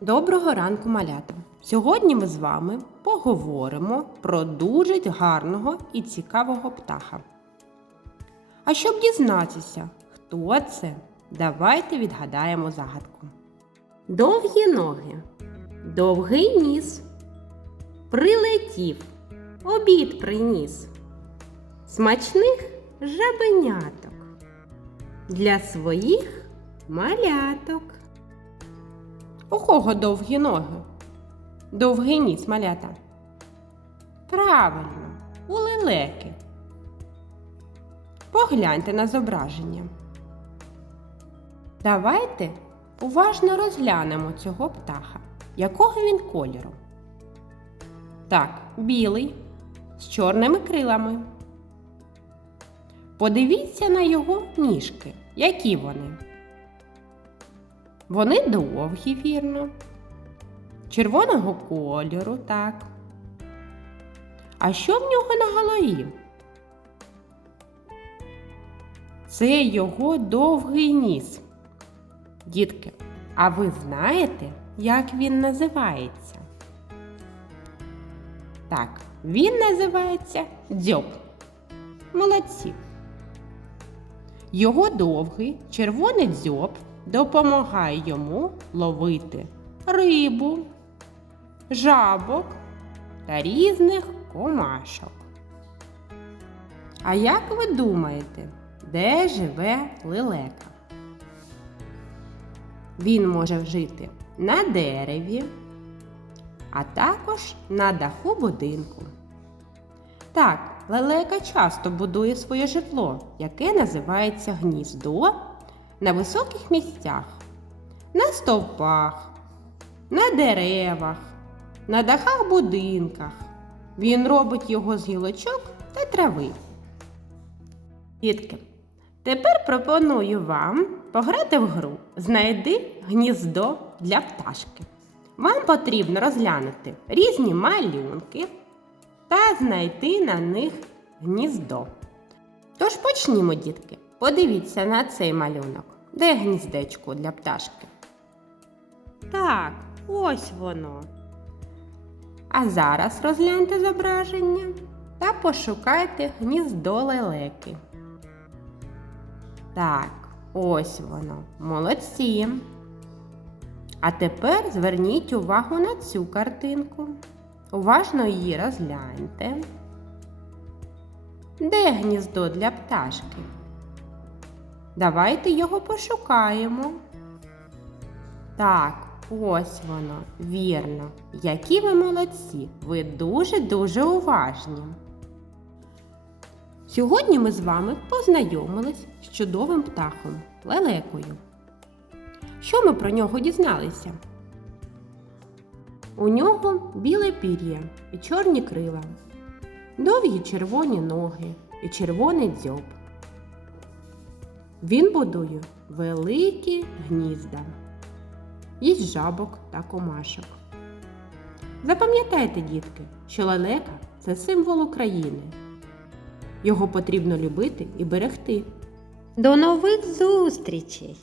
Доброго ранку, малята! Сьогодні ми з вами поговоримо про дуже гарного і цікавого птаха. А щоб дізнатися, хто це, давайте відгадаємо загадку. Довгі ноги, довгий ніс, прилетів, обід приніс, смачних жабеняток для своїх маляток. У кого довгі ноги? Довгий ніс малята. Правильно, у лелеки. Погляньте на зображення. Давайте уважно розглянемо цього птаха. Якого він кольору? Так, білий, з чорними крилами. Подивіться на його ніжки. Які вони? Вони довгі, вірно. Червоного кольору, так. А що в нього на голові? Це його довгий ніс. Дітки, а ви знаєте, як він називається? Так, він називається дзьоб. Молодці. Його довгий червоний дзьоб допомагає йому ловити рибу, жабок та різних комашок. А як ви думаєте, де живе лелека? Він може жити на дереві, а також на даху будинку. Так, лелека часто будує своє житло, яке називається гніздо на високих місцях, на стовпах, на деревах, на дахах будинках. Він робить його з гілочок та трави. Дітки, тепер пропоную вам пограти в гру Знайди гніздо для пташки. Вам потрібно розглянути різні малюнки та знайти на них гніздо. Тож почнімо, дітки. Подивіться на цей малюнок. Де гніздечко для пташки? Так, ось воно. А зараз розгляньте зображення та пошукайте гніздо лелеки. Так, ось воно. Молодці. А тепер зверніть увагу на цю картинку. Уважно її розгляньте. Де гніздо для пташки? Давайте його пошукаємо. Так, ось воно, вірно. Які ви молодці! Ви дуже-дуже уважні. Сьогодні ми з вами познайомились з чудовим птахом лелекою. Що ми про нього дізналися? У нього біле пір'я і чорні крила, довгі червоні ноги і червоний дзьоб. Він будує великі гнізда, їсть жабок та комашок. Запам'ятайте, дітки, що лелека це символ України. Його потрібно любити і берегти. До нових зустрічей!